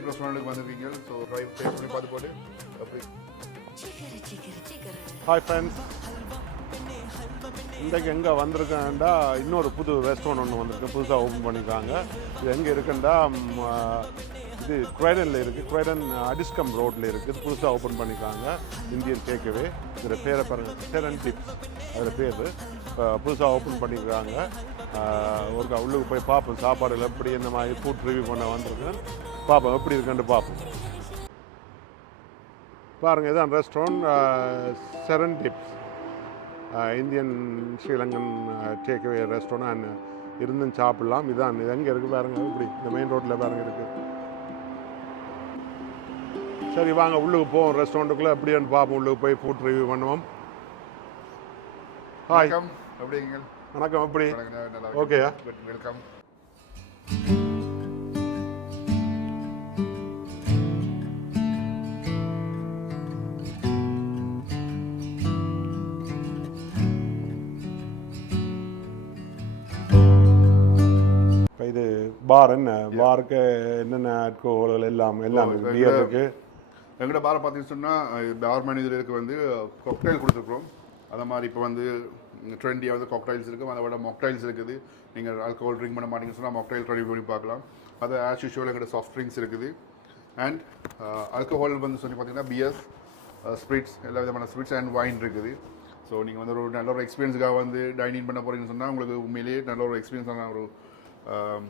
எங்களோட ரெஸ்டாரண்ட்டுக்கு வந்திருக்கீங்க. ஸோ ட்ரைவ் ட்ரை பண்ணி பார்த்து போட்டு அப்படி ஹாய் ஃப்ரெண்ட்ஸ் இன்றைக்கு எங்கே வந்திருக்கேன்டா இன்னொரு புது ரெஸ்டாரண்ட் ஒன்று வந்திருக்கு. புதுசாக ஓப்பன் பண்ணியிருக்காங்க இது எங்கே இருக்குன்னா இது குவைடனில் இருக்குது குவைடன் அடிஸ்கம் ரோட்டில் இருக்குது புதுசாக ஓப்பன் பண்ணியிருக்காங்க இந்தியன் டேக்அவே இதில் பேரை பாருங்கள் செரன் டிப்ஸ் அதில் பேர். புதுசாக ஓப்பன் பண்ணியிருக்காங்க ஒரு உள்ளுக்கு போய் பார்ப்போம். சாப்பாடுகள் எப்படி இந்த மாதிரி ஃபுட் ரிவ்யூ பண்ண வந்திருக்கேன் பார்ப்போம் எப்படி இருக்குன்னு பார்ப்போம் பாருங்கள் இதான் restaurant Serendib Indian Sri Lankan takeaway restaurant இருந்தும் சாப்பிடலாம். இதான் இது எங்கே இருக்குது பாருங்க இப்படி இந்த மெயின் ரோட்டில் பாருங்க இருக்குது சரி வாங்க உள்ளுக்கு போவோம் ரெஸ்டாரண்ட்டுக்குள்ளே எப்படின்னு பார்ப்போம் உள்ளுக்கு போய் ஃபுட் ரிவ்யூ பண்ணுவோம். ஹாய் வணக்கம். எப்படி வணக்கம் நல்லா ஓகேயா வெல்கம் பார் என்ன? பாருக்கு என்னென்ன ஆட்கோல்கள் எல்லாம் எல்லாம்? இப்போ பியர் இருக்கு. எங்கள்கிட்ட பாரை பார்த்தீங்கன்னு சொன்னால் பார் மேனேஜர் இருக்க வந்து காக்டைல் கொடுத்துருக்குறோம். அந்த மாதிரி இப்போ வந்து ட்ரெண்டியாக வந்து காக்டைல்ஸ் இருக்குது அதை விட மொக்டைல்ஸ் இருக்குது. நீங்கள் ஆல்கோஹால் ட்ரிங்க் பண்ண மாட்டீங்கன்னு சொன்னால் மொக்டைல் ட்ரை பண்ணி பார்க்கலாம். அது ஆஸ் யூஷுவல் எங்கள்கிட்ட சாஃப்ட் ட்ரிங்க்ஸ் இருக்குது. அண்ட் ஆல்கோஹால் வந்து சொல்லி பார்த்தீங்கன்னா பியர்ஸ் ஸ்பிரிட்ஸ் எல்லா விதமான ஸ்பிரிட்ஸ் அண்ட் வைன் இருக்குது. ஸோ நீங்கள் வந்து ஒரு நல்ல ஒரு எக்ஸ்பீரியன்ஸுக்காக வந்து டைனிங் பண்ண போகிறீங்கன்னு சொன்னால் உங்களுக்கு உண்மையிலேயே நல்ல ஒரு எக்ஸ்பீரியன்ஸான ஒரு அஹ்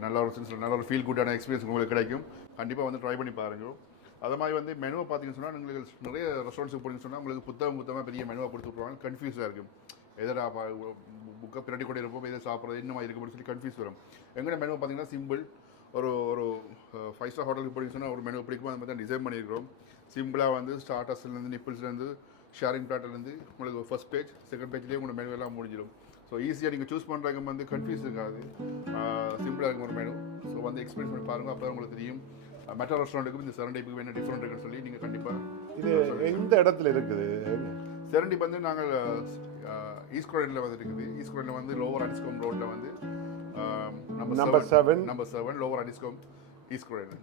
நல்ல ஒரு sense- நல்ல ஒரு ஃபீல் குட்டான எக்ஸ்பீரியன்ஸ் உங்களுக்கு கிடைக்கும். கண்டிப்பாக வந்து ட்ரை பண்ணி பாருங்க. அது மாதிரி வந்து மெனுவை பார்த்தீங்கன்னு சொன்னால் உங்களுக்கு நிறைய ரெஸ்டாரண்ட்ஸுக்கு போனீங்கன்னு சொன்னால் உங்களுக்கு புத்தகம் புத்தகமாக பெரிய மெனுவாக கொடுத்து விட்ருவாங்க கன்ஃபியூஸாக இருக்கும். எதடா புக்கை பின்னாடி கூட இருப்போம் எதை சாப்பிட்றது என்ன மாதிரி இருக்குன்னு சொல்லி கன்ஃபியூஸ் வரும். எங்கள்கிட்ட மெனுவை பார்த்தீங்கன்னா சிம்பிள் ஒரு ஒரு ஃபைவ் ஸ்டார் ஹோட்டலுக்கு போனீங்கன்னு சொன்னால் ஒரு மெனு பிடிக்கும் அந்த மாதிரி தான் டிசைன் பண்ணியிருக்கிறோம். சிம்பிளாக வந்து ஸ்டார்டர்ஸ்லேருந்து நிப்பிள்ஸ்லேருந்து ஷேரிங் பிளாட்டர்லேருந்து உங்களுக்கு ஃபஸ்ட் பேஜ் செகண்ட் பேஜ்லேயே உங்களோட மெனு எல்லாம் முடிஞ்சிடும். ஸோ ஈஸியாக நீங்கள் சூஸ் பண்ணுறவங்க வந்து கன்ஃபியூஸ் இருக்காது. சிம்பிளாக இருக்கும் ஒரு மெனு ஸோ வந்து எக்ஸ்பீரியன்ஸ் பண்ணி பாருங்கள் அப்போ உங்களுக்கு தெரியும். மெட்டா ரெஸ்டாரண்ட்டுக்கும் இந்த செரன் டைப்புக்கு என்ன டிஃப்ரெண்ட் இருக்குன்னு சொல்லி நீங்கள் கண்டிப்பாக இது எந்த இடத்துல இருக்குது? செரண்டிப் வந்து நாங்கள் ஈஸ்ட் கோரண்டில் வந்து இருக்குது. ஈஸ்ட் கோரண்டில் வந்து லோவர் அடிஸ்கோம் ரோட்டில் வந்து Number seven. Number seven lower Addiscombe east Croydon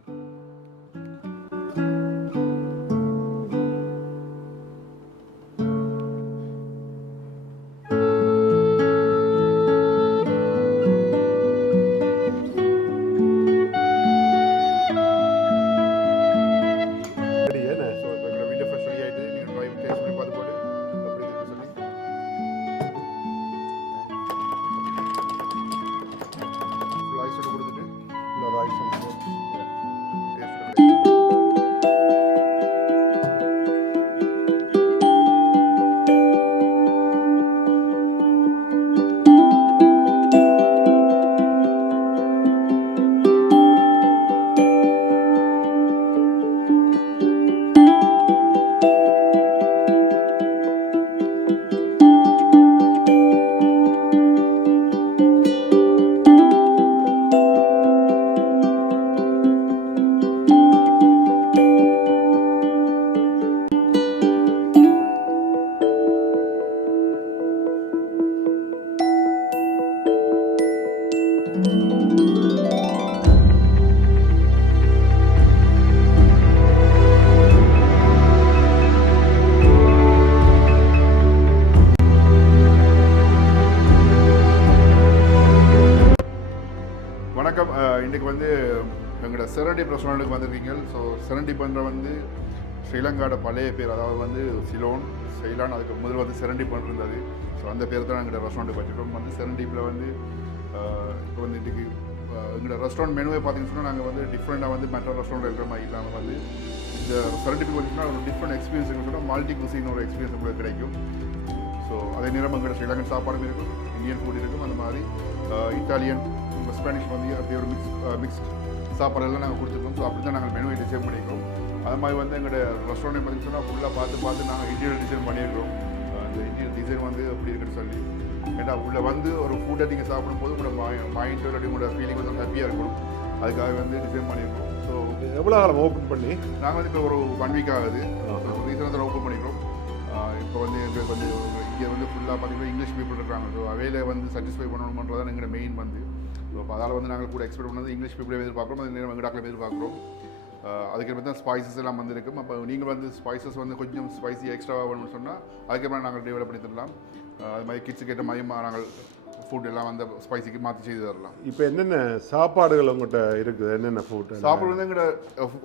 செரண்டி Serendib வந்து ஸ்ரீலங்காவோட பழைய பேர் அதாவது வந்து சிலோன் சைலான் அதுக்கு முதல் வந்து செரண்டிப் இருந்தது. ஸோ அந்த பேர் தான் எங்களோட ரெஸ்டாரண்ட்டுக்கு வச்சுருக்கோம் வந்து செரண்டிப்பில் வந்து இப்போ வந்து இன்றைக்கி எங்களோட ரெஸ்டாரண்ட் மெனுவே பார்த்தீங்கன்னு சொன்னால் நாங்கள் வந்து டிஃப்ரெண்ட்டாக வந்து மற்ற ரெஸ்டாரண்ட் இருக்கிற மாதிரி இல்லாமல் வந்து இந்த செரண்டிப் வந்துச்சுன்னா ஒரு டிஃப்ரெண்ட் எக்ஸ்பீரியன்ஸ் இருக்குன்னு சொன்னால் மல்டி குசின்னு ஒரு எக்ஸ்பீரியன்ஸ் உங்களுக்கு கிடைக்கும். ஸோ அதே நேரம் எங்களோட ஸ்ரீலங்கன் சாப்பாடும் இருக்கும் இந்தியன் ஃபுட் இருக்கும் அந்த மாதிரி இட்டாலியன் ஸ்பானிஷ் வந்து அப்படியே ஒரு மிக்ஸ் மிக்ஸ்ட் சாப்பாடெல்லாம் நாங்கள் கொடுத்துருக்கோம். ஸோ அப்படி தான் நாங்கள் மெனுவை டிசைன் பண்ணியிருக்கோம். அது மாதிரி வந்து எங்களோட ரெஸ்டாரண்ட் பார்த்தீங்கன்னா சொன்னால் ஃபுல்லாக பார்த்து பார்த்து நாங்கள் இன்டீரியர் டிசைன் பண்ணியிருக்கிறோம் அஹ் இந்த இன்டீரியர் டிசைன் வந்து எப்படி இருக்குன்னு சொல்லி. ஏன்னா உள்ளே வந்து ஒரு ஃபுட்டை நீங்கள் சாப்பிடும்போது உங்களோட மைண்ட் இல்லாட்டி உங்களோட ஃபீலிங் வந்து ஹாப்பியாக இருக்கணும். அதுக்காக வந்து டிசைன் பண்ணியிருக்கோம். ஸோ எவ்வளோ காலம் ஓப்பன் பண்ணி? நாங்கள் வந்து இப்போ ஒரு ஒன் வீக் ஆகுது. ரீசனாக ஓப்பன் பண்ணிக்கிறோம் இப்போ வந்து எங்களுக்கு வந்து இங்கே வந்து ஃபுல்லாக பார்த்தீங்கன்னா இங்கிலீஷ் பீப்புள் இருக்காங்க. ஸோ அவையில் வந்து சாட்டிஸ்ஃபை பண்ணணுன்றதான் எங்களோட மெயின் வந்து. ஸோ அப்போ அதால் வந்து நாங்கள் கூட எக்ஸ்பெக்ட் பண்ணது இங்கிலீஷ் பீப்புளே எதிர்பார்க்குறோம் அது நேரம் வெங்கடாக்கில் எதிர்பார்க்குறோம். அதுக்கேற்ப தான் ஸ்பைசஸ் எல்லாம் வந்து இருக்கும் அப்போ நீங்கள் வந்து ஸ்பைசஸ் வந்து கொஞ்சம் ஸ்பைசி எக்ஸ்ட்ராவாக வேணும்னு சொன்னால் அதுக்கப்புறம் நாங்கள் டெவலப் பண்ணி தரலாம். அது மாதிரி கிட்ஸுக்கு ஏற்ற மாதிரி மா- நாங்கள் ஃபுட் எல்லாம் வந்து ஸ்பைசிக்கு மாற்றி செய்து தரலாம். இப்போ என்னென்ன சாப்பாடுகள் உங்கள்கிட்ட இருக்குது? என்னென்ன ஃபுட் சாப்பிட வந்து எங்கட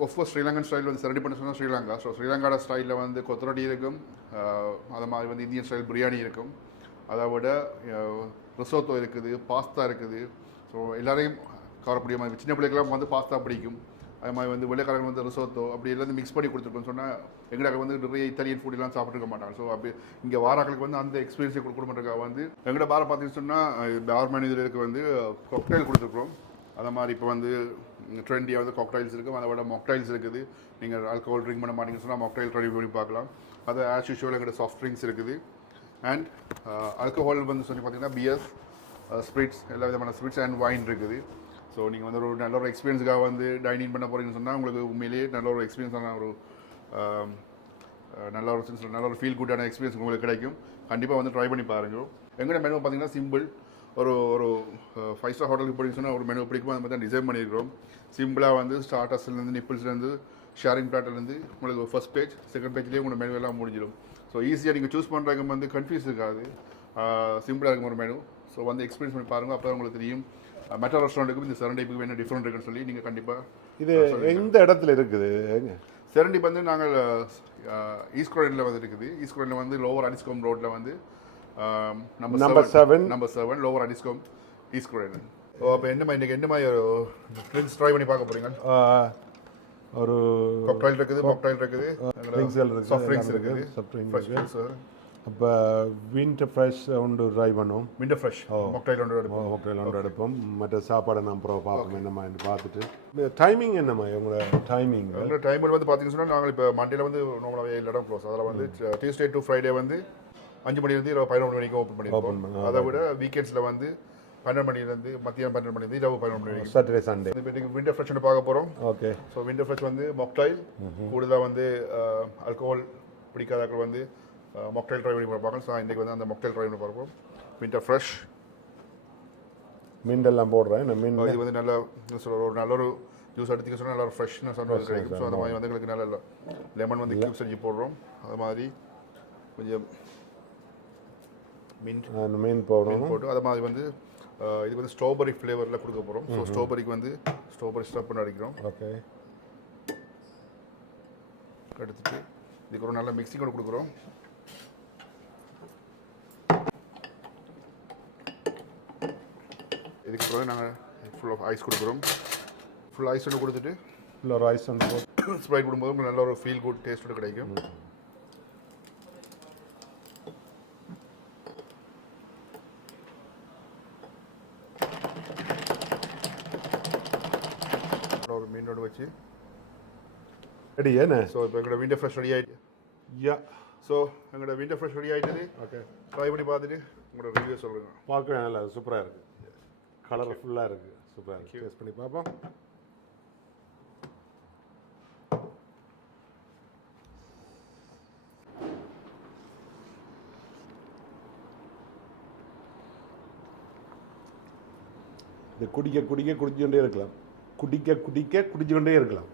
ஒஃப்கோர்ஸ் ஸ்ரீலங்கன் ஸ்டைல் வந்து செரடி பண்ண சொன்னால் ஸ்ரீலங்கா. ஸோ ஸ்ரீலங்காட ஸ்டைலில் வந்து கொத்தரொட்டி இருக்கும். அது மாதிரி வந்து இந்தியன் ஸ்டைல் பிரியாணி இருக்கும். அதை விட ரிசோத்தோ இருக்குது பாஸ்தா இருக்குது. ஸோ எல்லாரையும் கவரக்கூடிய மாதிரி சின்ன பிள்ளைக்கெல்லாம் வந்து பாஸ்தா பிடிக்கும். அது மாதிரி வந்து வெள்ளைக்காரங்க வந்து ரிசோத்தோ அப்படி எல்லாத்தையும் மிக்ஸ் பண்ணி கொடுத்துருக்கோம். சொன்னால் எங்கடாக்க வந்து நிறைய இத்தாலியன் ஃபுட் எல்லாம் சாப்பிட்டுருக்க மாட்டாங்க. ஸோ அப்படி இங்கே வாராக்களுக்கு வந்து அந்த எக்ஸ்பீரியன்ஸை கொடுக்கணுன்றதுக்காக வந்து எங்கட பார பார்த்தீங்கன்னு சொன்னால் பார் மேனேஜருக்கு வந்து கொக்டைல் கொடுத்துருக்குறோம் அந்த மாதிரி இப்போ வந்து ட்ரெண்டியாக வந்து காக்டைல்ஸ் இருக்குது அதை விட மொக்டைல்ஸ் இருக்குது. நீங்கள் ஆல்கஹால் ட்ரிங்க் பண்ண மாட்டீங்கன்னு சொன்னால் மொக்டைல் ட்ரை பண்ணி பார்க்கலாம். அது ஆஸ் யூஷுவல் எங்கள்கிட்ட சாஃப்ட் ட்ரிங்க்ஸ் இருக்குது. அண்ட் ஆல்கோஹால் uh, வந்து சொல்லி பார்த்தீங்கன்னா பியர்ஸ் ஸ்பிரிட்ஸ் எல்லா விதமான ஸ்பிரிட்ஸ் அண்ட் வைன் இருக்குது. ஸோ நீங்கள் வந்து ஒரு நல்ல ஒரு எக்ஸ்பீரியன்ஸுக்காக வந்து டைனிங் பண்ண போகிறீங்கன்னு சொன்னால் உங்களுக்கு உண்மையிலேயே நல்ல ஒரு எக்ஸ்பீரியன்ஸான ஒரு நல்ல ஒரு நல்ல ஒரு ஃபீல் குட்டான எக்ஸ்பீரியன்ஸ் உங்களுக்கு கிடைக்கும். கண்டிப்பாக வந்து ட்ரை பண்ணி பாருங்க. எங்கள்கிட்ட மெனு பார்த்தீங்கன்னா சிம்பிள் ஒரு ஒரு ஃபைவ் ஸ்டார் ஹோட்டலுக்கு போய் சொன்னால் ஒரு மெனு பிடிக்கும் அது மாதிரி தான் டிசைன் பண்ணியிருக்கிறோம் சிம்பிளாக வந்து ஸ்டார்டர்ஸ்லேருந்து நிப்பிள்ஸ்லேருந்து ஷேரிங் பிளாட்டிலேருந்து உங்களுக்கு ஃபர்ஸ்ட் பேஜ் செகண்ட் பேஜ்லேயே உங்களோட மெனு எல்லாம் முடிஞ்சிடும். ஸோ ஈஸியாக நீங்கள் சூஸ் பண்ணுறவங்க வந்து கன்ஃபியூஸ் இருக்காது. சிம்பிளாக இருக்கும் ஒரு மெனு ஸோ வந்து எக்ஸ்பீரியன்ஸ் பண்ணி பாருங்கள் அப்போ உங்களுக்கு தெரியும். மெட்டா ரெஸ்டாரண்ட்டுக்கும் இந்த செவன் டைப்புக்கு என்ன டிஃப்ரெண்ட் இருக்குன்னு சொல்லி நீங்கள் கண்டிப்பாக இது எந்த இடத்துல இருக்குது? எங்க? செரண்டி வந்து நாங்கள் ஈஸ்ட் கோரனில் வந்து இருக்குது. ஈஸ்ட் கோரனில் வந்து லோவர் அடிஸ்கோம் ரோட்டில் வந்து number. Seven number seven lower Addiscombe east Croydon ஓ அப்போ என்ன மாதிரி இன்னைக்கு என்ன மாதிரி ஒரு ட்ரிங்க்ஸ் ட்ரை பண்ணி பார்க்க போறீங்க? ஆஹ், ஒரு காக்டைல் இருக்குது மாக்டைல் இருக்குது. இருக்குது, சாஃப்ட் ட்ரிங்க்ஸ் இருக்குது drinks ஃப்ரெஷ் இருக்குது. அப்போ வின்டர் ஃப்ரெஷ் ஒன்று ட்ரை பண்ணோம். விண்டர் ஃப்ரெஷ் மாக்டைல் ஒன்று எடுப்போம். ஹோட்டல் ஒன்று எடுப்போம். மற்ற சாப்பாடை நான் அப்புறம் பார்ப்போம் என்னம்மா பார்த்துட்டு. இந்த டைமிங் என்னம்மா? உங்களோட டைமிங் எங்களோட டைம் வந்து பார்த்தீங்கன்னு சொன்னால் நாங்கள் இப்போ மண்டேல வந்து நார்மலாகவே எல்லா இடம் க்ளோஸ் அதில் வந்து டியூஸ்டே டு ஃப்ரைடே வந்து அஞ்சு மணிலேருந்து இரவு பதினொன்று மணி வரைக்கும் ஓப்பன் Open பண்ணியிருக்கோம் பண்ணி- அதை விட வீக்கெண்ட்ஸில் வந்து பன்னெண்டு மணிலேருந்து மத்தியானம் பன்னெண்டு மணிலேருந்து இரவு பதினொன்று மணி சாட்டர்டே சண்டே இப்போ விண்டர் ஃப்ரெஷ் பார்க்க போகிறோம் ஓகே ஸோ விண்டர் ஃப்ரெஷ் வந்து மொக்டைல் கூடுதலாக வந்து ஆல்கோஹால் பிடிக்காதாக்கள் வந்து மொக்டைல் ட்ரை பண்ணி பார்க்கலாம் ஸோ இன்றைக்கி வந்து அந்த மொக்டைல் ட்ரை பண்ணி பார்ப்போம். விண்டர் ஃப்ரெஷ் மீண்டெல்லாம் போடுறேன். இந்த மீன் இது வந்து நல்ல சொல்ற ஒரு நல்ல ஒரு ஜூஸ் எடுத்துக்க சொன்னால் நல்ல ஒரு ஃப்ரெஷ்னஸ் கிடைக்கும் ஸோ அந்த மாதிரி வந்து எங்களுக்கு நல்ல லெமன் வந்து கியூப் செஞ்சு போடுறோம். அது மாதிரி கொஞ்சம் அந்த மீன் போடுறோம். போட்டு அது மாதிரி வந்து இது வந்து ஸ்ட்ராபெரி ஃப்ளேவரில் கொடுக்க போகிறோம் ஸோ ஸ்ட்ராபெரிக்கு வந்து ஸ்ட்ராபெரி ஸ்டப் பண்ணி அடிக்கிறோம். ஓகே. எடுத்துட்டு இதுக்கு ஒரு நல்ல மிக்ஸி கூட கொடுக்குறோம். இதுக்கு பிறகு நாங்கள் ஃபுல் ஆஃப் ஐஸ் கொடுக்குறோம். ஃபுல் ஐஸ் ஒன்று கொடுத்துட்டு இல்லை ரைஸ் ஒன்று போட்டு ஸ்ப்ரைட் கொடுக்கும்போது உங்களுக்கு நல்ல ஒரு ஃபீல் குட் டேஸ்ட்டோட கிடைக்கும். ஒரு மீனோடு வச்சு. ரெடி என்ன ஸோ இப்போ எங்களோட விண்டர் ஃப்ரெஷ் ரெடி ஆகிட்டு யா ஸோ எங்களோட விண்டர் ஃப்ரெஷ் ரெடி ஆகிட்டது ஓகே ட்ரை பண்ணி பார்த்துட்டு உங்களோட ரிவ்யூ சொல்லுங்க. பார்க்கவே நல்லா சூப்பராக இருக்குது கலர்ஃபுல்லாக இருக்குது சூப்பராக இருக்குது டேஸ்ட் பண்ணி பார்ப்போம் இது குடிக்க குடிக்க குடிச்சுக்கொண்டே இருக்கலாம். குடிக்க குடிக்க குடிச்சுக்கொண்டே இருக்கலாம்.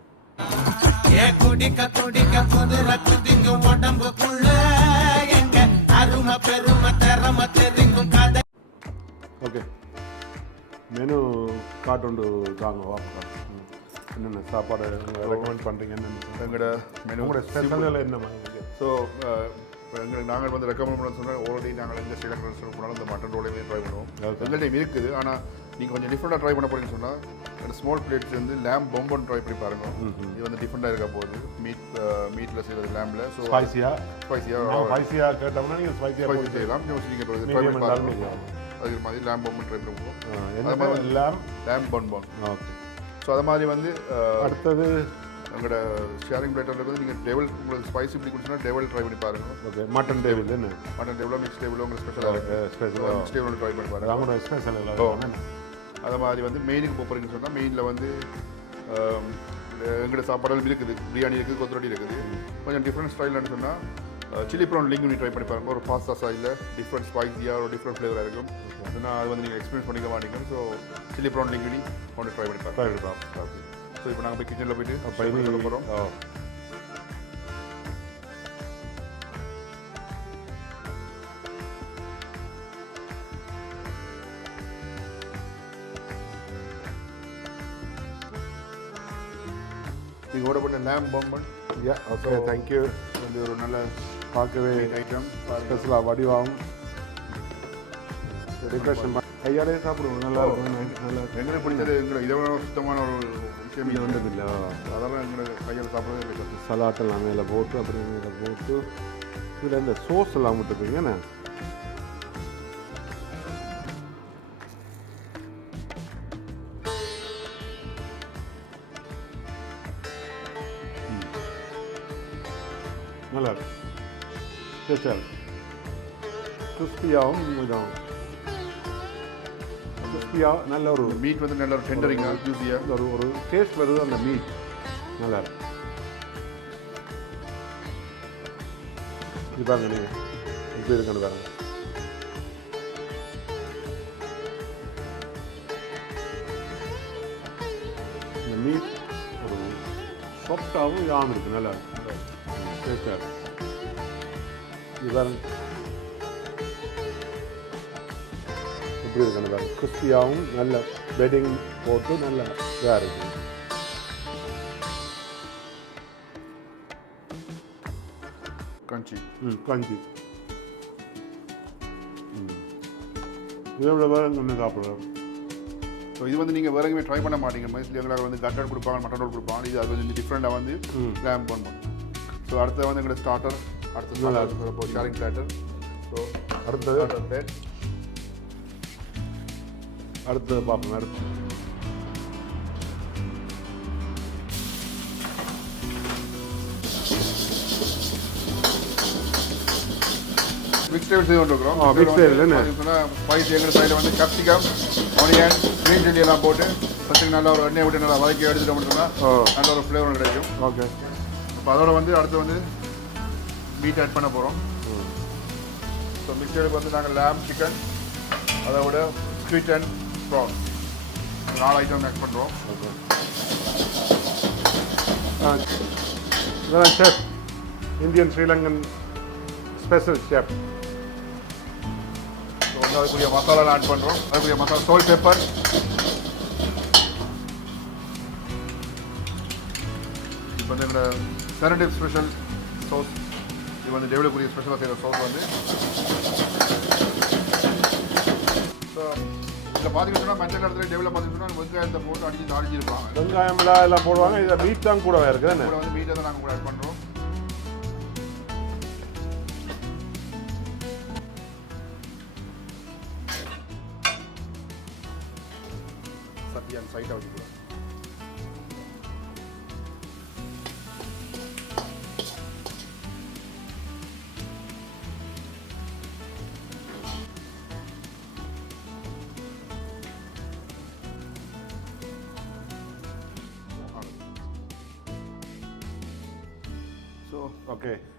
ஏ குடிக்க குடிக்க குதிர குதிங்கும் உடம்புக்குள்ள. எங்க அருமை பெருமை திறமை தெரிங்கும் கதை. ஓகே மெனு காட்டுண்டு தாங்க வாங்க. என்னென்ன சாப்பாடு ரெக்கமெண்ட் பண்ணுறீங்க என்னென்ன? எங்களோட மெனு உங்களோட ஸ்பெஷல் என்னம்மா ஸோ எங்களுக்கு நாங்கள் வந்து ரெக்கமெண்ட் பண்ண சொன்னால் ஆல்ரெடி நாங்கள் எந்த ஸ்ரீலங்கா ரெஸ்டாரண்ட் போனாலும் இந்த மட்டன் ரோலையுமே ட்ரை பண்ணுவோம். எங்கள்கிட்ட இருக்குது. ஆனால் நீங்கள் கொஞ்சம் டிஃப்ரெண்ட்டாக ட்ரை பண்ண போறீங்கன்னு சொன்னால் அந்த ஸ்மால் பிளேட்ஸ் வந்து லேம் பொம்பன் ட்ரை பண்ணி பாருங்க. இது வந்து டிஃப்ரெண்ட்டாக இருக்க போகுது. மீட் மீட்டில் செய்கிறது லேம்பில் ஸோ ஸ்பைசியாக ஸ்பைசியாக ஸ்பைசியாக கேட்டோம்னா நீங்கள் ஸ்பைசியாக செய்யலாம். நீங்கள் ட்ரை பண்ணி பாருங்க. அது மாதிரி லேம் பொம்பன் ட்ரை பண்ணுவோம் என்ன எல்லாம் லேம் பொன் பொன் ஓகே. ஸோ அது மாதிரி வந்து அடுத்தது? எங்களோட ஷேரிங் பிளேட்டரில் வந்து நீங்கள் டெவல் உங்களுக்கு ஸ்பைசி இப்படி குடிச்சுன்னா டெவல் ட்ரை பண்ணி பாருங்க. ஓகே மட்டன் டேபிள் என்ன? மட்டன் டெவலோ மிக்ஸ் டெவலோ உங்களுக்கு ஸ்பெஷலாக இருக்குது ஸ்பெஷல் மிக்ஸ் டெவலோ ட்ரை பண்ணி பாருங்க. ராமோட ஸ்பெஷல். எல்லாம் அது மாதிரி வந்து மெயினுக்கு போகிறீங்கன்னு சொன்னால் மெயினில் வந்து எங்களோட சாப்பாடுகள் இருக்குது. பிரியாணி இருக்குது கொத்தரொட்டி இருக்குது. கொஞ்சம் டிஃப்ரெண்ட் ஸ்டைல்னு சொன்னால் சில்லி ப்ரான் லிங்க் ட்ரை பண்ணி பாருங்க. ஒரு பாஸ்தா ஸ்டைலில் டிஃப்ரெண்ட் ஸ்பைஸியாக ஒரு டிஃப்ரெண்ட் ஃப்ளேவராக இருக்கும். ஏன்னா அது வந்து நீங்கள் எக்ஸ்பீரியன்ஸ் பண்ணிக்க மாட்டீங்க ஸோ சில்லி ப்ரான் லிங்க் ஒன்று ட்ரை பண்ணி பாருங்க. ட்ரை பண்ணி பார்ப்போம் ஸோ இப்போ நாங்கள் போய் கிச்சனில் போயிட்டு இனி சொல்ல போகிறோம் நீங்கள் ஓட பண்ண லேம் Pamban yeah okay thank you வந்து ஒரு நல்ல பார்க்கவே ஐட்டம் ஸ்பெஷலாக வடிவாகும் டெக்கரேஷன் கையாலே சாப்பிடுவோம். நல்லா இருக்கும். நல்லா எங்களுக்கு பிடிச்சது எங்களை இதை சுத்தமான ஒரு விஷயம் இது ஒன்றும் இல்லை. அதெல்லாம் எங்களை கையால் சாப்பிட்றதே இல்லை. சலாட்டெல்லாம் மேலே போட்டு அப்புறம் மேலே போட்டு இதில் இந்த சோஸ் எல்லாம் ம். நல்லா இருக்கு. இருக்கு கிறிஸ்பியாகவும் இதாகும் கிறிஸ்பியாக நல்ல ஒரு மீட் வந்து நல்ல ஒரு டெண்டரிங்காக ஜூஸியாக ஒரு ஒரு டேஸ்ட் வருது அந்த மீட் நல்லா இருக்கு இது பாருங்க நீங்கள் எப்படி இருக்குன்னு பாருங்க இந்த மீட் ஒரு சாஃப்டாகவும் இதாகவும் இருக்கு நல்லா இருக்கு டேஸ்டாக இருக்கு இது பாருங்க எப்படி இருக்குன்னு பாருங்க கிறிஸ்பியாகவும் நல்ல பெட்டிங் போட்டு நல்ல இதாக இருக்குது கஞ்சி. ம் கஞ்சி. ம். இதை விட வேறு ஒன்று சாப்பிட்றோம் ஸோ இது வந்து நீங்கள் வேற எங்கேயுமே ட்ரை பண்ண மாட்டீங்க. மோஸ்ட்லி எங்களுக்கு வந்து கட்டட் கொடுப்பாங்க மட்டன் ரோல் கொடுப்பாங்க. இது அது வந்து டிஃப்ரெண்ட்டாக வந்து ம். லேம் பண்ணுவோம் ஸோ அடுத்து வந்து எங்களோட ஸ்டார்டர் அடுத்த நல்லா ஸ்டார்டர் ஷேரிங் ஸ்டார்டர் ஸோ அடுத்தது? பிளேட் அடுத்தது பார்ப்போம் அடுத்து. மிக்ஸ் டேபிள் செய்து கொண்டிருக்கிறோம்? ஸ்பைஸ் எங்கள் சைடில் வந்து கேப்சிகம் ஆனியன் க்ரீன் சில்லி எல்லாம் போட்டு ஃபஸ்ட்டு நல்லா ஒரு எண்ணெய் விட்டு நல்லா வதக்கி எடுத்துட்டோம்னு சொன்னால் நல்ல ஒரு ஃப்ளேவர் கிடைக்கும். ஓகே இப்போ அதோட வந்து அடுத்து வந்து மீட் ஆட் பண்ண போகிறோம் ஸோ மிக்சருக்கு வந்து நாங்கள் லேம் சிக்கன் அதை விட ஸ்வீட் அண்ட் ப்ரான் நாலு ஐட்டம் ஆட் பண்ணுறோம் இதெல்லாம் chef Indian Sri Lankan special chef so வந்து அதுக்குரிய மசாலா ஆட் பண்ணுறோம் அதுக்குரிய மசாலா சோல் பேப்பர் இப்போ வந்து எங்களோட செரண்டிவ் ஸ்பெஷல் சோஸ் இது வந்து டெவலப்புரிய ஸ்பெஷலாக செய்கிற சோஸ் வந்து. ஸோ இதில் பார்த்தீங்கன்னா மஞ்சள் கடத்தில் டெவலப் பார்த்தீங்கன்னா வெங்காயத்தை போட்டு அடிச்சு தாளிச்சிருப்பாங்க வெங்காயம் எல்லாம் போடுவாங்க. இதை மீட் தான் கூட இருக்குது கூட வந்து மீட்டை தான் நாங்கள் கூட ஆட் பண்ணுறோம் சத்தியான் சைட்டாக வச்சுக்கலாம்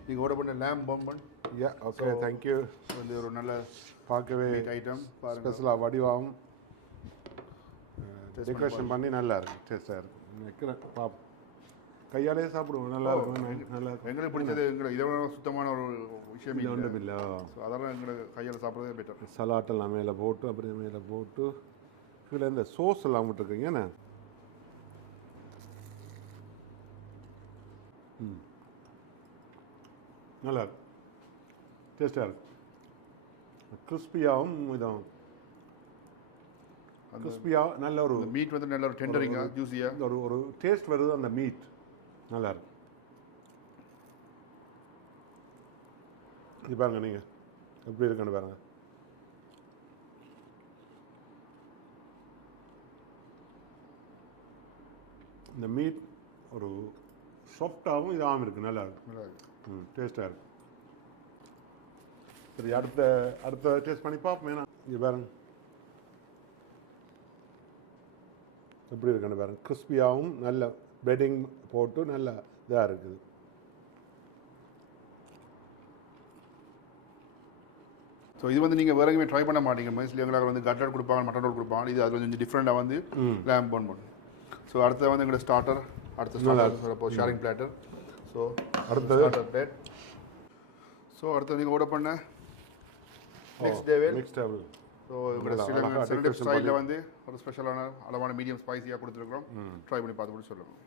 நீங்கள் ஓட பண்ண லேம் பம்பன் யா ஓகே தேங்க்யூ வந்து ஒரு நல்ல பார்க்கவே ஐட்டம் ஸ்பெஷலாக வடிவாகும் டெக்கரேஷன் பண்ணி நல்லா இருக்கு டேஸ்டாக இருக்கு. வைக்கிறேன் பாப் கையாலே சாப்பிடுவோம் நல்லா இருக்கும் நல்லா இருக்கும். எங்களுக்கு பிடிச்சது எங்களை இதை விட சுத்தமான ஒரு விஷயம் இல்லை. ஒன்றும் இல்லை. அதெல்லாம் எங்களுக்கு கையால் சாப்பிட்றதே பெட்டர் சலாட்டெல்லாம் மேலே போட்டு அப்புறம் மேலே போட்டு இதில் இந்த சோஸ் எல்லாம் விட்டுருக்கீங்க என்ன ம் நல்லா இருக்கு. டேஸ்டாக இருக்கு. கிறிஸ்பியாகவும் இதாகும் கிறிஸ்பியாக நல்ல ஒரு மீட் வந்து நல்ல ஒரு டெண்டரிங்காக ஜூஸியாக ஒரு ஒரு டேஸ்ட் வருது அந்த மீட் நல்லா இருக்கு. இது பாருங்க நீங்கள் எப்படி இருக்குன்னு பாருங்க. இந்த மீட் ஒரு சாஃப்டாகவும் இதாகவும் இருக்குது நல்லா இருக்கு நல்லா இருக்கு. ம் டேஸ்ட்டாக இருக்கு சரி அடுத்த அடுத்த டேஸ்ட் பண்ணி பார்ப்போம். ஏன்னா இங்கே பாருங்க. எப்படி இருக்குன்னு பாருங்க. கிறிஸ்பியாகவும் நல்ல பெட்டிங் போட்டு நல்ல இதாக இருக்குது. ஸோ இது வந்து நீங்கள் வேற எங்கேயுமே ட்ரை பண்ண மாட்டீங்க. மோஸ்ட்லி எங்களுக்கு வந்து கட்லட் கொடுப்பாங்க மட்டன் ரோல் கொடுப்பாங்க. இது அது கொஞ்சம் டிஃப்ரெண்ட்டாக வந்து லேம்ப் பண்ண பண்ணும் ஸோ அடுத்து வந்து எங்களோட ஸ்டார்டர் அடுத்த ஸ்டார்டர் ஷேரிங் பிளேட்டர் ஸோ அடுத்தது? ஸ்டார்டர் பிளேட் ஸோ அடுத்து நீங்கள் ஆர்டர் பண்ண நெக்ஸ்ட் டேவில் மிக்ஸ் டேபிள் ஸோ ஸ்ரீலங்கன் ஸ்டைலில் வந்து ஒரு ஸ்பெஷலான அளவான மீடியம் ஸ்பைசியாக கொடுத்துருக்கோம் ட்ரை பண்ணி பார்த்து கூட சொல்லுங்கள்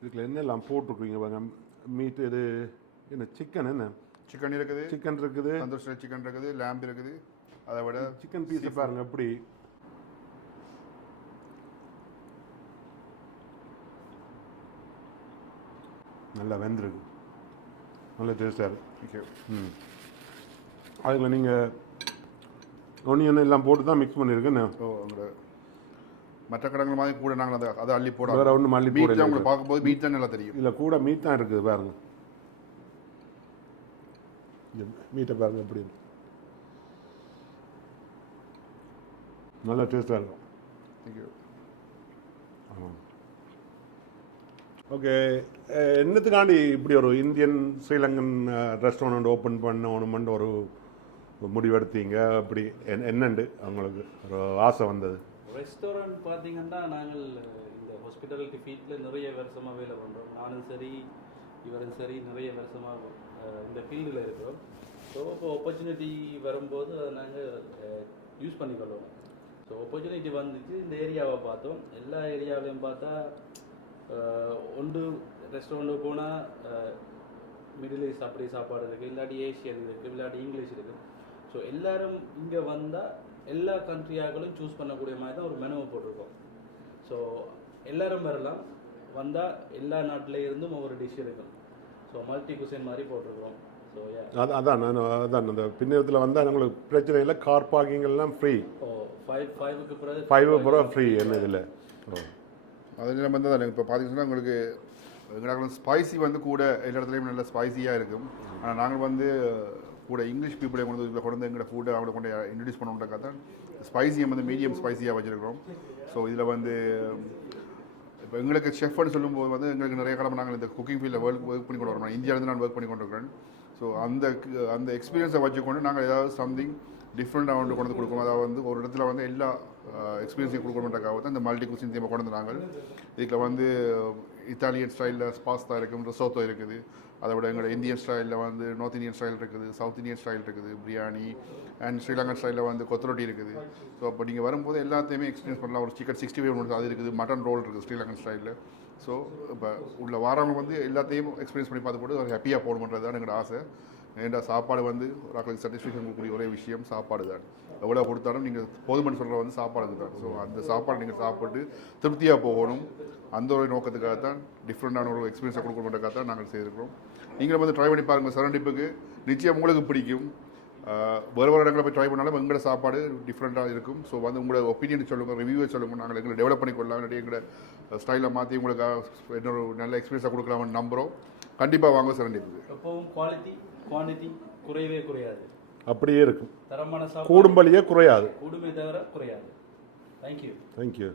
இதுக்குள்ள என்னெல்லாம் போட்டிருக்கீங்க பாருங்க? மீட் இது என்ன சிக்கன் என்ன? சிக்கன் இருக்குது. சிக்கன் இருக்குது. ஸ்டைல் சிக்கன் இருக்குது. லேம்ப் இருக்குது. அதை விட சிக்கன் பீஸை பாருங்க எப்படி நல்லா வெந்திருக்கு. நல்ல டேஸ்டாக இருக்கு. ஓகே ம். அதில் நீங்கள் ஒனியன் எல்லாம் போட்டு தான் மிக்ஸ் பண்ணியிருக்கேன் ஸோ உங்களோட மற்ற கடங்கள் மாதிரி கூட நாங்கள் அதை அதை அள்ளி போட வேற ஒன்றும் மல்லி மீட் போடல உங்களுக்கு பார்க்கும்போது மீட் தான் நல்லா தெரியும். இதில் கூட மீட் தான் இருக்குது பாருங்க. மீட்டை பாருங்க எப்படி. நல்லா டேஸ்டாக இருக்கும். Thank you okay. என்னத்துக்காண்டி இப்படி ஒரு இந்தியன் ஸ்ரீலங்கன் ரெஸ்டாரண்ட் ஓப்பன் பண்ணணுமெண்ட் ஒரு முடிவெடுத்தீங்க? அப்படி என்- என்னண்டு அவங்களுக்கு? ஒரு ஆசை வந்தது. ரெஸ்டாரண்ட் பார்த்தீங்கன்னா நாங்கள் இந்த ஹாஸ்பிட்டாலிட்டி ஃபீல்டில் நிறைய வருஷமாக வேலை பண்ணுறோம் நானும் சரி இவரும் சரி நிறைய வருஷமாக இந்த ஃபீல்டில் இருக்கிறோம். ஸோ இப்போ ஆப்பர்ச்சுனிட்டி வரும்போது அதை நாங்கள் யூஸ் பண்ணிக்கொள்வோம். ஸோ ஆப்பர்ச்சுனிட்டி வந்துச்சு. இந்த ஏரியாவை பார்த்தோம். எல்லா ஏரியாவிலையும் பார்த்தா ஒன்று ரெஸ்டாரண்ட்டு போனால் மிடில் ஈஸ்ட் அப்படி சாப்பாடு இருக்குது இல்லாட்டி ஏஷியன் இருக்குது இல்லாட்டி இங்கிலீஷ் இருக்குது ஸோ எல்லாரும் இங்கே வந்தால் எல்லா கண்ட்ரியாக்களும் சூஸ் பண்ணக்கூடிய மாதிரி தான் ஒரு மெனுவை போட்டிருக்கோம். ஸோ எல்லாரும் வரலாம். வந்தால் எல்லா நாட்டில இருந்தும் ஒவ்வொரு டிஷ் இருக்கும். ஸோ மல்டி குசைன் மாதிரி போட்டிருக்கிறோம். ஸோ அது அதான் நான் அதான் அந்த பின்னத்தில் வந்தால் உங்களுக்கு பிரச்சனை இல்லை. கார் பார்க்கிங் எல்லாம் ஃப்ரீ ஓ ஃபைவ் ஃபைவுக்கு பிறகு ஃபைவ் அப்புறம் ஃப்ரீ என்ன இதில்? ஓ அது வந்து தான் இப்போ பார்த்தீங்கன்னா உங்களுக்கு எங்களுக்கு ஸ்பைசி வந்து கூட எல்லா இடத்துலையும் நல்ல ஸ்பைசியாக இருக்கும். ஆனால் நாங்கள் வந்து கூட இங்கிலீஷ் பீப்புளை கொண்டு இதில் கொண்டு எங்களோட ஃபுட்டை அவங்களை கொண்டு இன்ட்ரடியூஸ் பண்ணுறதுக்காக தான் ஸ்பைசியை வந்து மீடியம் ஸ்பைசியாக வச்சுருக்கிறோம். ஸோ இதில் வந்து இப்போ எங்களுக்கு செஃப்னு சொல்லும்போது வந்து எங்களுக்கு நிறைய காலம் நாங்கள் இந்த குக்கிங் ஃபீல்டில் ஒர்க் ஒர்க் பண்ணி கொண்டு வரோம். இந்தியாவிலேருந்து நான் ஒர்க் பண்ணி கொண்டு இருக்கிறேன் ஸோ அந்த அந்த எக்ஸ்பீரியன்ஸை வச்சுக்கொண்டு நாங்கள் ஏதாவது சம்திங் டிஃப்ரெண்ட்டாக வந்து கொண்டு வந்து கொடுக்கணும். அதாவது வந்து ஒரு இடத்துல வந்து எல்லா எக்ஸ்பீரியன்ஸையும் கொடுக்கணுன்றக்காக தான் இந்த மல்டி குசின் தீமை கொண்டு வந்தாங்க. இதில் வந்து இத்தாலியன் ஸ்டைலில் பாஸ்தா இருக்கும் ரிசோத்தோ இருக்குது. அதை விட எங்களோட இந்தியன் ஸ்டைலில் வந்து நார்த் இந்தியன் ஸ்டைல் இருக்குது சவுத் இந்தியன் ஸ்டைல் இருக்குது பிரியாணி அண்ட் ஸ்ரீலங்கன் ஸ்டைலில் வந்து கொத்தரொட்டி இருக்குது. ஸோ அப்போ நீங்கள் வரும்போது எல்லாத்தையுமே எக்ஸ்பீரியன்ஸ் பண்ணலாம். ஒரு சிக்கன் சிக்ஸ்டி ஃபைவ் ஒன்று அது இருக்குது மட்டன் ரோல் இருக்குது ஸ்ரீலங்கன் ஸ்டைலில் ஸோ இப்போ உள்ள வாரவங்க வந்து எல்லாத்தையும் எக்ஸ்பீரியன்ஸ் பண்ணி பார்த்து போட்டு ஒரு ஹாப்பியாக போகணுன்றது தான் எங்களோட ஆசை. ஏன்டா சாப்பாடு வந்து ஒரு ஆக்களுக்கு சாட்டிஸ்ஃபேக்ஷன் கொடுக்கக்கூடிய ஒரே விஷயம் சாப்பாடு தான். எவ்வளோ கொடுத்தாலும் நீங்கள் போதுமன்னு சொல்கிற வந்து சாப்பாடு தான். ஸோ அந்த சாப்பாடு நீங்கள் சாப்பிட்டு திருப்தியாக போகணும். அந்த ஒரு நோக்கத்துக்காக தான் டிஃப்ரெண்டான ஒரு எக்ஸ்பீரியன்ஸை கொடுக்கணுன்றக்காக தான் நாங்கள் செய்திருக்கிறோம். நீங்களும் வந்து ட்ரை பண்ணி பாருங்கள் சரண்டிப்புக்கு நிச்சயம் உங்களுக்கு பிடிக்கும். வேறு வேறு இடங்களை போய் ட்ரை பண்ணாலும் எங்களோட சாப்பாடு டிஃப்ரெண்ட்டாக இருக்கும். ஸோ வந்து உங்களோட ஒப்பீனியன் சொல்லுங்கள் ரிவ்யூவை சொல்லுங்கள் நாங்கள் எங்களை டெவலப் பண்ணி கொள்ளலாம். இல்லாட்டி எங்களோட ஸ்டைலை மாற்றி உங்களுக்கு இன்னொரு நல்ல எக்ஸ்பீரியன்ஸாக கொடுக்கலாம்னு நம்புகிறோம் கண்டிப்பாக வாங்க சரண்டிப்புக்கு எப்பவும் குவாலிட்டி குவான்டிட்டி குறையவே குறையாது. அப்படியே இருக்கும். தரமான சாப்பாடு கூடும்பலியே குறையாது. கூடுமே தவிர குறையாது. தேங்க்யூ தேங்க்யூ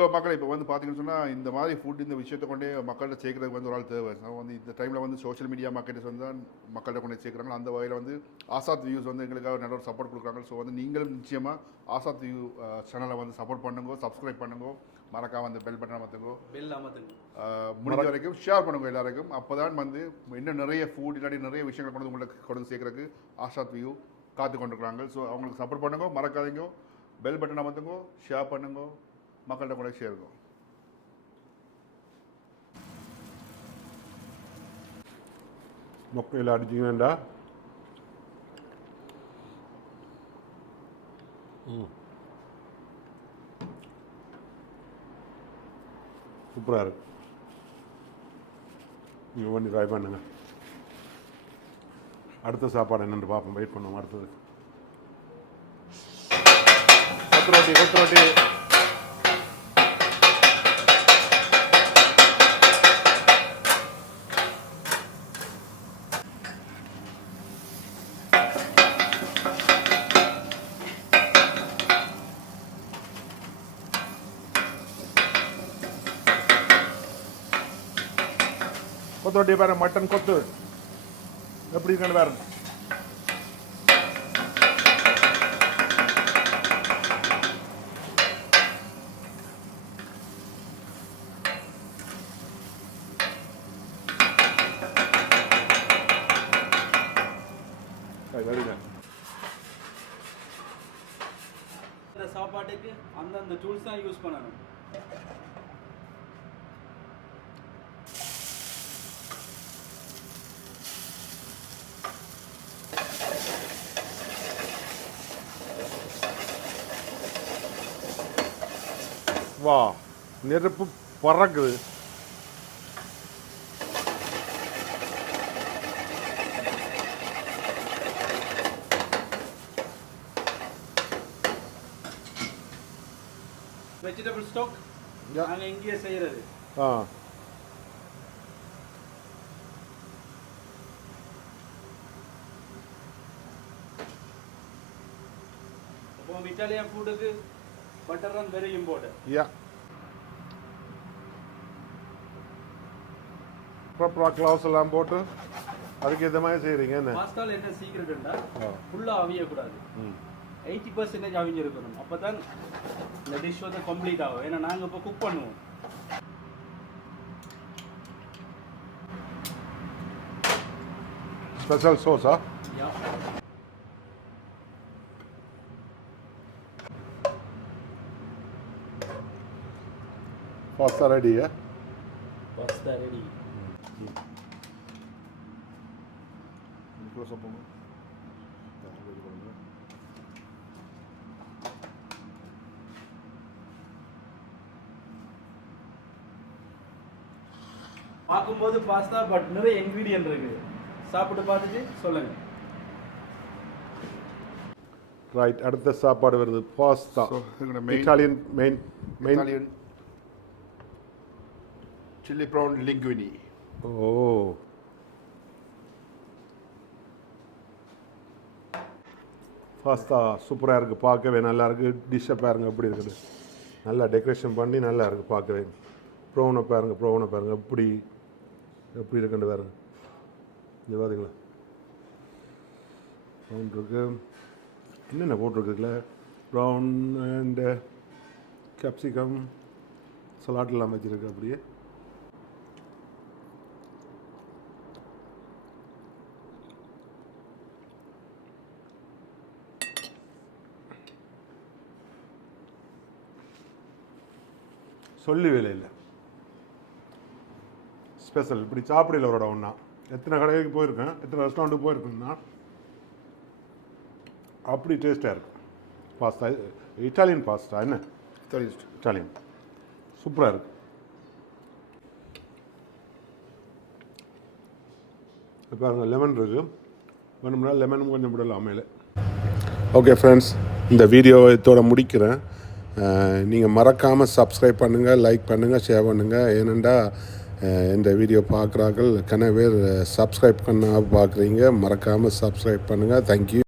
ஸோ மக்கள் இப்போ வந்து பார்த்தீங்கன்னு சொன்னால் இந்த மாதிரி ஃபுட் இந்த விஷயத்தை கொண்டே மக்கள்கிட்ட சேர்க்கறதுக்கு வந்து ஒரு ஆள் தேவை. ஸோ வந்து இந்த டைமில் வந்து சோஷியல் மீடியா மார்க்கெட்டர்ஸ் வந்து தான் மக்கள்கிட்ட கொண்டு சேர்க்குறாங்க. அந்த வகையில் வந்து ஆசாத் வியூஸ் வந்து எங்களுக்காக நல்ல ஒரு சப்போர்ட் கொடுக்குறாங்க. ஸோ வந்து நீங்களும் நிச்சயமாக ஆசாத் வியூ சேனலை வந்து சப்போர்ட் பண்ணுங்க சப்ஸ்கிரைப் பண்ணுங்க மறக்காம அந்த பெல் பட்டன் அமர்த்துங்க. பெல் அமர்த்துங்க. முடிஞ்ச வரைக்கும் ஷேர் பண்ணுங்க எல்லாருக்கும். அப்போ தான் வந்து இன்னும் நிறைய ஃபுட் இல்லாட்டி நிறைய விஷயங்கள் கொண்டு உங்களுக்கு கொண்டு சேர்க்கறதுக்கு ஆஷாத் வியூ காத்து கொண்டிருக்கிறாங்க ஸோ அவங்களுக்கு சப்போர்ட் பண்ணுங்க மறக்காதீங்க. பெல் பட்டன் அமர்த்துங்க ஷேர் பண்ணுங்க. மக்கள்கிட்ட கூட சேர்க்கும் மொக்கையில் அடிச்சிங்கன்னா சூப்பராக இருக்கு. நீங்கள் பண்ணி ட்ரை பண்ணுங்க. அடுத்த சாப்பாடு என்னென்னு பார்ப்போம். வெயிட் பண்ணுவோம். அடுத்தது. கொத்து ரொட்டி கொத்து ரொட்டி. கொத்து ரொட்டி பாருங்க மட்டன் கொத்து. எப்படி இருக்கான்னு பாருங்க அந்த டூல்ஸ் தான் யூஸ் பண்ணணும் வா நெருப்பு பறக்குது. Vegetable stock. நாங்க இங்கேயே செய்யறது. ஆ. அப்போ இட்டாலியன் ஃபுட்டுக்கு பட்டர் தான் வெரி இம்பார்ட்டன்ட் யா ப்ராப்பராக க்ளவுஸ் எல்லாம் போட்டு அதுக்கு ஏற்ற மாதிரி செய்கிறீங்க என்ன? பாஸ்தால என்ன சீக்கிரட்னா ஆ. ஃபுல்லா அவியக்கூடாது. Eighty percentage அவிஞ்சிருக்கணும். அப்போ தான் இந்த டிஷ் வந்து கம்ப்ளீட் ஆகும். ஏன்னா நாங்கள் இப்போ குக் பண்ணுவோம். ஸ்பெஷல் சோஸா பாஸ்தா ரெடியா பாஸ்தா ரெடி பார்க்கும்போது பாஸ்தா பட் நிறைய இன்க்ரீடியன்ட் இருக்கு. சாப்பிட்டு பார்த்துட்டு சொல்லுங்க. ரைட் அடுத்த சாப்பாடு வருது pasta Italian main main chilli prawn linguini oh pasta சூப்பராக இருக்குது பார்க்கவே நல்லா இருக்குது டிஷ்ஷை பாருங்க எப்படி இருக்குது. நல்லா டெக்கரேஷன் பண்ணி நல்லா இருக்குது பார்க்கவே. ப்ரௌனை பாருங்க ப்ரௌனை பாருங்க எப்படி எப்படி இருக்குன்னு பாருங்கள் இது பார்த்தீங்களா ப்ரௌன் இருக்கு. என்னென்ன போட்டிருக்குதுல ப்ரௌன் அண்டு கேப்சிகம் சலாட்லாம் வச்சுருக்கு அப்படியே. சொல்லி வேலை இல்லை ஸ்பெஷல் இப்படி சாப்பிடல ஒரு ஒன்றா எத்தனை கடைக்கு போயிருக்கேன் எத்தனை ரெஸ்டாரண்ட்டுக்கு போயிருக்கேன்னா அப்படி டேஸ்ட்டாக இருக்கும். பாஸ்தா இட்டாலியன் பாஸ்தா என்ன? இத்தாலியன் இட்டாலியன் சூப்பராக இருக்கு இப்ப பாருங்க லெமன் இருக்கு. வேணும்னா லெமனும் கொஞ்சம் விடலாம் மேலே ஓகே ஃப்ரெண்ட்ஸ் இந்த வீடியோ இதோட முடிக்கிறேன். நீங்கள் மறக்காமல் சப்ஸ்கிரைப் பண்ணுங்கள் லைக் பண்ணுங்கள் ஷேர் பண்ணுங்கள் ஏனெண்டா இந்த வீடியோ பார்க்குறார்கள். கன பேர் சப்ஸ்கிரைப் பண்ண பார்க்குறீங்க. மறக்காமல் சப்ஸ்கிரைப் பண்ணுங்கள் தேங்க்யூ